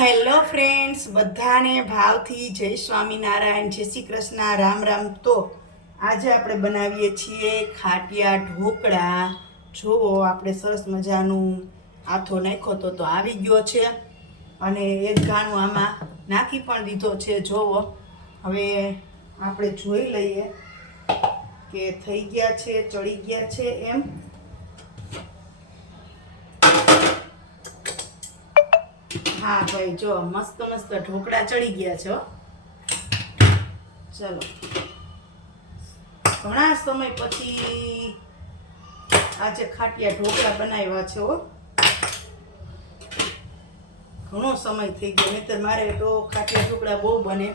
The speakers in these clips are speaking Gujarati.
હેલો ફ્રેન્ડ્સ, બધાને ભાવથી જય સ્વામિનારાયણ, જય શ્રી કૃષ્ણ, રામ રામ. તો આજે આપણે બનાવીએ છીએ ખાટિયા ઢોકળા. જુઓ, આપણે સરસ મજાનું આથો નાખ્યો તો આવી ગયો છે અને એક ઘાણું આમાં નાખી પણ દીધો છે. જુઓ, હવે આપણે જોઈ લઈએ કે થઈ ગયા છે, ચડી ગયા છે એમ. હા ભાઈ, જો મસ્ત મસ્ત ઢોકળા ચડી ગયા છે. ચલો, ઘણા સમય પછી આજે ખાટિયા ઢોકળા બનાવ્યા છે. ઘણો સમય થઈ ગયો, નહીંતર મારે તો ખાટિયા ઢોકળા બહુ બને.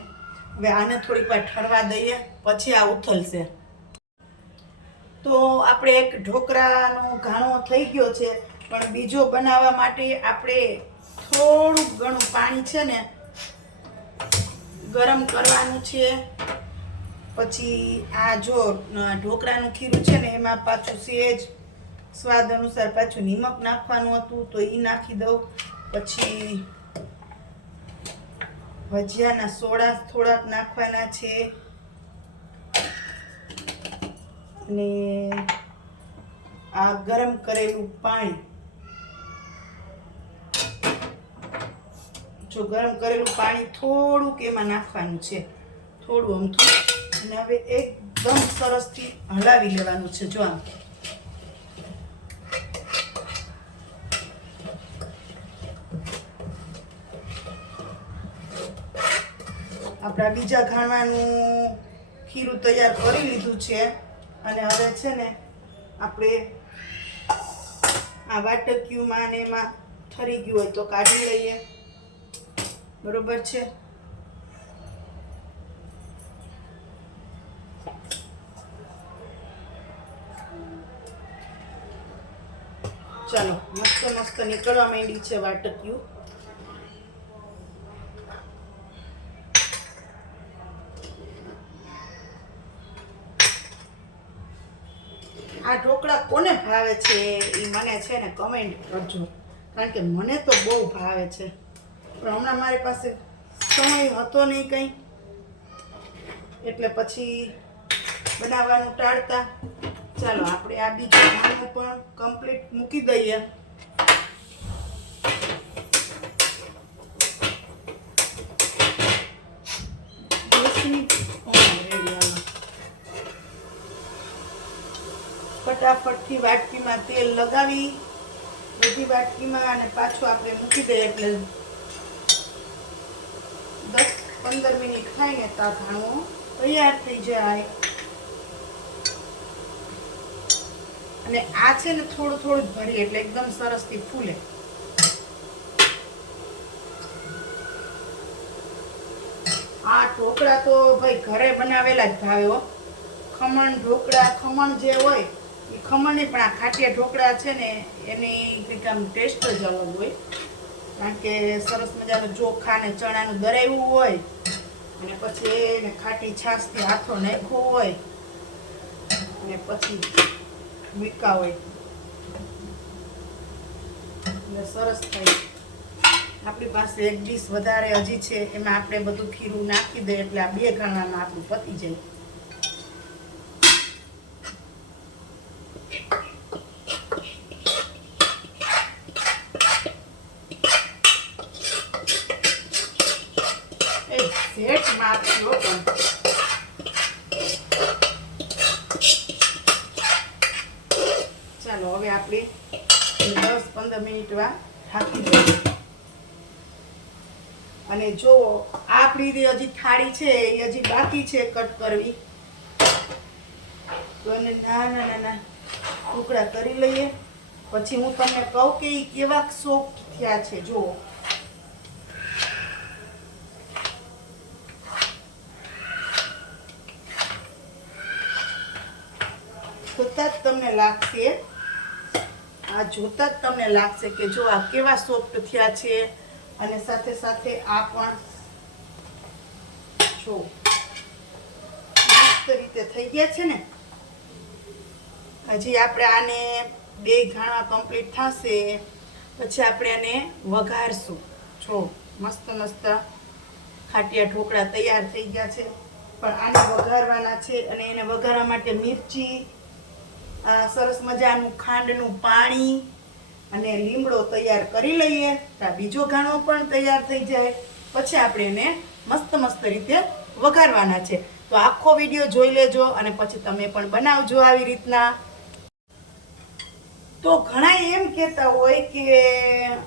હવે આને થોડીક વાર ઠરવા દઈએ, પછી આ ઉથલશે. તો આપણે એક ઢોકળાનો ઘાણો થઈ ગયો છે, પણ બીજો બનાવવા માટે આપણે થોડુંક ઘણું પાણી છે ને ગરમ કરવાનું છે. પછી આ જો ઢોકળાનું ખીરું છે ને, એમાં પાછું સેજ સ્વાદ અનુસાર પાછું નિમક નાખવાનું હતું, તો એ નાખી દઉં. પછી ભજીયાના સોડા થોડાક નાખવાના છે અને આ ગરમ કરેલું પાણી, જો ગરમ કરેલું પાણી થોડુંક એમાં નાખવાનું છે, થોડું અમથું. અને હવે એકદમ સરસથી હલાવી લેવાનું છે. જો આમ આપણા બીજા ઘાણવાનું ખીરું તૈયાર કરી લીધું છે અને હવે છે ને આપણે આ વાટકીયુંમાં ને એમાં ઠરી ગયું હોય તો કાઢી લઈએ. બરોબર છે. ચાલો, મસ્ત મસ્ત નીકળવા માંડી છે વાટકીયું. આ ઢોકળા કોને ભાવે છે એ મને છે ને કમેન્ટ કરજો, કારણ કે મને તો બહુ ભાવે છે, પણ હમણાં મારી પાસે સમય હતો નહીં કંઈ, એટલે પછી બનાવવાનું ટાળતા. ચાલો, આપણે આ બીજું ઘાણું પણ કમ્પ્લીટ મૂકી દઈએ. ફટાફટથી વાટકીમાં તેલ લગાવી બધી વાટકીમાં અને પાછું આપણે મૂકી દઈએ, એટલે 10-15 મિનિટ થાય ને તો ઘાણું તૈયાર થઈ જાય. અને આ છે ને થોડું થોડું જ ભરીએ એટલે એકદમ સરસથી ફૂલે. આ ઢોકળા તો ભાઈ ઘરે બનાવેલા જ ભાવે હો. ખમણ ઢોકળા, ખમણ જે હોય એ ખમણ નહીં, પણ આ ખાટિયા ઢોકળા છે ને એની કંઈક આમ ટેસ્ટ જ અલગ હોય, કારણ કે સરસ મજાનું ચોખા ને ચણાનું દરાવ્યું હોય અને પછી એને ખાટી છાશથી હાથો નાખ્યો હોય અને પછી મીકા હોય એટલે સરસ થાય. આપણી પાસે એક ડીશ વધારે હજી છે, એમાં આપણે બધું ખીરું નાખી દઈએ એટલે આ બે ઘાણામાં આપણું પતી જાય. સેટ માપજો પણ ચાલો, હવે આપણે 10-15 મિનિટ ઢાંકી દઈએ. અને જો આપણી હજી થાળી છે એ હજી બાકી છે કટ કરવી, તો એને નાના નાના ટુકડા કરી લઈએ. પછી હું તમને કહું કે એ કેવા સોફ્ટ થયા છે. જુઓ, જોતા જ તમને લાગશે, આ જોતા જ તમને લાગશે કે જો આ કેવા સોફ્ટ થયા છે. અને સાથે સાથે આ પણ જો મસ્ત રીતે થઈ ગયા છે ને. હજી આપણે આને 2 ઘાણા કમ્પ્લીટ થશે પછી આપણે આને વઘારશું. જો મસ્ત મસ્ત ખાટિયા ઢોકળા તૈયાર થઈ ગયા છે. પણ આને વઘારવાના છે અને એને વઘારવા માટે મિરચી, સરસ મજાનું ખાંડનું પાણી અને લીમડો તૈયાર કરી લઈએ. બીજો ઘાણો પણ તૈયાર થઈ જાય પછી આપણે એને મસ્ત મસ્ત રીતે વઘારવાના છે. તો આખો વિડીયો જોઈ લેજો અને પછી તમે પણ બનાવજો આવી રીતના. તો ઘણા એમ કહેતા હોય કે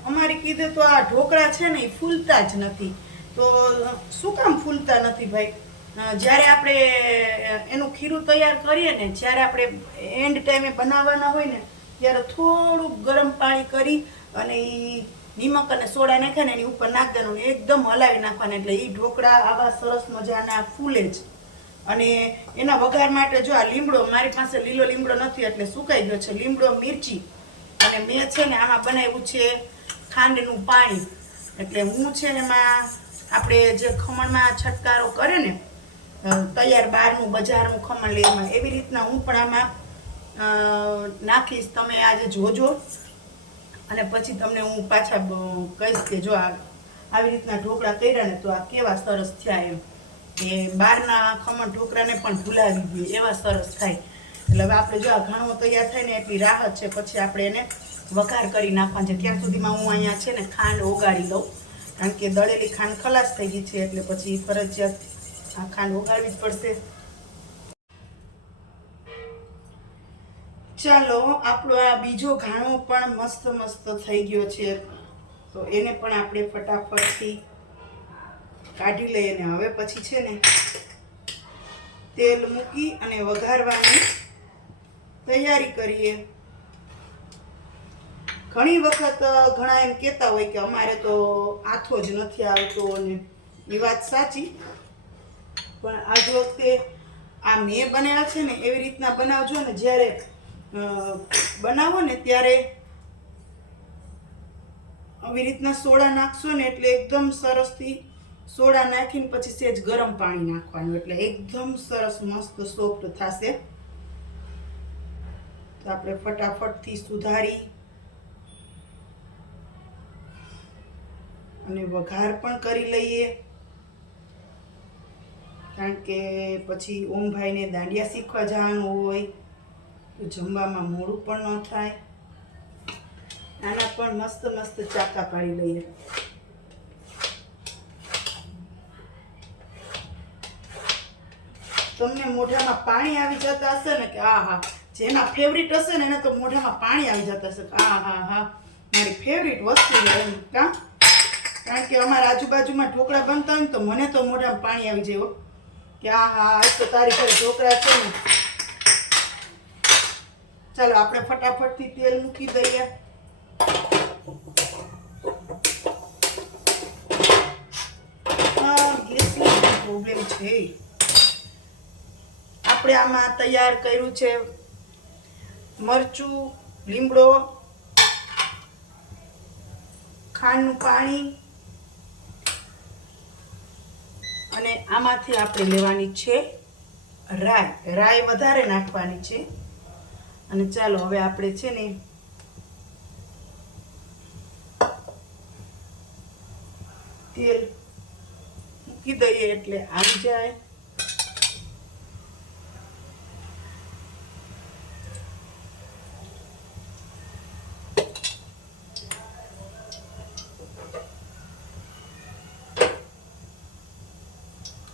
અમારે કીધે તો આ ઢોકળા છે ને એ ફૂલતા જ નથી. તો શું કામ ફૂલતા નથી ભાઈ? જ્યારે આપણે એનું ખીરું તૈયાર કરીએ ને, જ્યારે આપણે એન્ડ ટાઈમે બનાવવાના હોય ને ત્યારે થોડુંક ગરમ પાણી કરી અને એ નિમક અને સોડા નાખે ને એની ઉપર નાખી દેવાનું, એકદમ હલાવી નાખવાના, એટલે એ ઢોકળા આવા સરસ મજાના ફૂલે જ. અને એના વઘાર માટે જો આ લીમડો, મારી પાસે લીલો લીમડો નથી એટલે સુકાઈ ગયો છે, લીમડો, મિરચી અને મેં છે ને આમાં બનાવ્યું છે ખાંડનું પાણી. એટલે હું છે ને એમાં આપણે જે ખમણમાં છટકારો કરે ને તૈયાર બહારનું બજારનું ખમણ લે એમાં, એવી રીતના હું પણ આમાં નાખીશ. તમે આજે જોજો અને પછી તમને હું પાછા કહીશ કે જો આવી રીતના ઢોકળા કર્યા ને તો આ કેવા સરસ થયા એમ. એ બહારના ખમણ ઢોકળાને પણ ભૂલાવી દે એવા સરસ થાય. એટલે હવે આપણે જો આ ઘણો તૈયાર થાય ને એટલી રાહત છે. પછી આપણે એને વઘાર કરી નાખવાનું છે. ત્યાં સુધીમાં હું અહીંયા છે ને ખાંડ ઓગાળી લઉં, કારણ કે દળેલી ખાંડ ખલાસ થઈ ગઈ છે એટલે પછી ફરજિયાત આ ખાંડ ઓગાળવી જ પડશે. ચાલો આપણો આ બીજો ઘાણો પણ મસ્ત મસ્ત થઈ ગયો છે. તો એને પણ આપણે ફટાફટથી કાઢી લઈએ ને હવે પછી છે ને તેલ મૂકી અને વઘારવાની તૈયારી કરીએ. ઘણી વખત ઘણા એમ કહેતા હોય કે અમારે તો આથો જ નથી આવતો, અને એ વાત સાચી. પણ આજ વખતે આ મેં બનાવ્યા છે ને એવી રીતના બનાવજો ને, જ્યારે બનાવો ને ત્યારે આવી રીતના સોડા નાખશો ને એટલે એકદમ સરસથી સોડા નાખીને પછી સેજ ગરમ પાણી નાખવાનું, એટલે એકદમ સરસ મસ્ત સોફ્ટ થશે. તો આપણે ફટાફટથી સુધારી અને વઘાર પણ કરી લઈએ, કારણ કે પછી ઓમભાઈને દાંડિયા શીખવા જવાનું હોય તો જમવામાં મોડું પણ ન થાય. આના પણ મસ્ત મસ્ત ચાકા પાડી લઈએ. તમને મોઢામાં પાણી આવી જતા હશે ને કે આ હા, જેના ફેવરિટ હશે ને એને તો મોઢામાં પાણી આવી જતા હશે કે આ હા હા મારી ફેવરિટ વસ્તુ છે એમ. કારણ કે અમારા આજુબાજુમાં ઢોકળા બનતા હોય ને તો મને તો મોઢામાં પાણી આવી જાય કે આ હા આજ તો તારી ઘરે ઢોકળા છે ને. ચાલો આપણે ફટાફટથી તેલ મૂકી દઈએ. ગેસની પ્રોબ્લેમ છે. આપણે આમાં તૈયાર કર્યું છે મરચું, લીમડો, ખાંડનું પાણી અને આમાંથી આપણે લેવાની છે રાઈ. રાઈ વધારે નાખવાની છે. અને ચાલો હવે આપણે છે ને તેલ મૂકી દઈએ એટલે આવી જાય.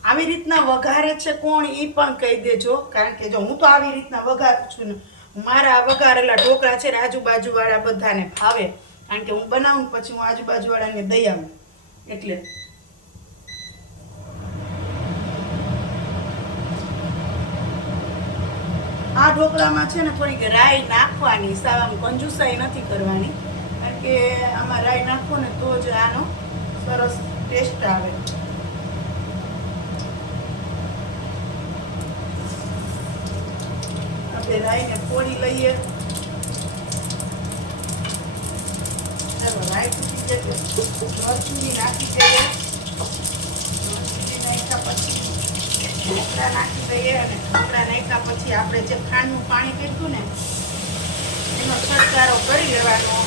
આવી રીતના વઘારે છે કોણ એ પણ કહી દેજો, કારણ કે જો હું તો આવી રીતના વઘારું છું ને, મારા વઘારેલા ઢોકળા છે ને આજુબાજુ વાળા બધાને ભાવે, કારણ કે હું બનાવું પછી હું આજુબાજુ વાળાને દઈ આવું. એટલે આ ઢોકળામાં છે ને થોડીક રાઈ નાખવાની, સાવ કંજુસાઈ નથી કરવાની, કારણ કે આમાં રાઈ નાખો ને તો જ આનો સરસ ટેસ્ટ આવે. આપણે રાઈને ફોડી લઈએ. ચાલો રાઈ ફૂટી જાય મરચુંની નાખી દઈએ. મરચુંની નાખ્યા પછી ઢોકળા નાખી દઈએ અને ઢોકળા નાખ્યા પછી આપણે જે ખાંડનું પાણી પીધું ને એનો છટકારો કરી લેવાનો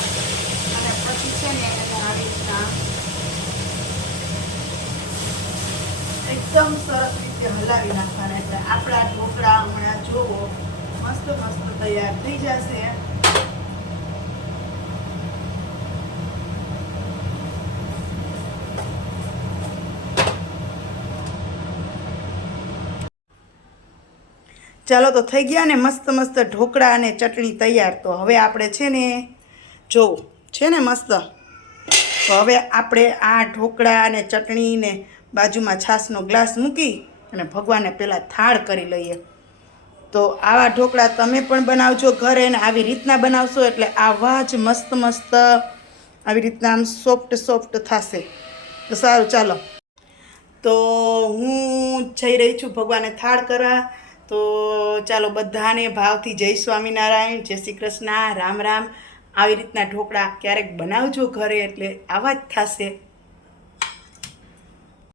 અને પછી છે ને એને આવી રીતના એકદમ સરસ રીતે હલાવી નાખવાના. એટલે આપણા ઢોકળા હમણાં જોવો મસ્ત મસ્ત તૈયાર થઈ જશે. ચાલો તો થઈ ગયા ને મસ્ત મસ્ત ઢોકળા અને ચટણી તૈયાર. તો હવે આપણે છે ને જોવું છે ને મસ્ત. તો હવે આપણે આ ઢોકળા અને ચટણીને બાજુમાં છાશનો ગ્લાસ મૂકી અને ભગવાનને પહેલાં થાળ કરી લઈએ. તો આવા ઢોકળા તમે પણ બનાવજો ઘરે ને આવી રીતના બનાવશો એટલે આવા જ મસ્ત મસ્ત આવી રીતના આમ સોફ્ટ સોફ્ટ થશે. તો સારું ચાલો, તો હું જઈ રહી છું ભગવાનને થાળ કરવા. તો ચાલો બધાને ભાવથી જય સ્વામિનારાયણ, જય શ્રી કૃષ્ણ, રામ રામ. આવી રીતના ઢોકળા ક્યારેક બનાવજો ઘરે એટલે આવા જ થશે.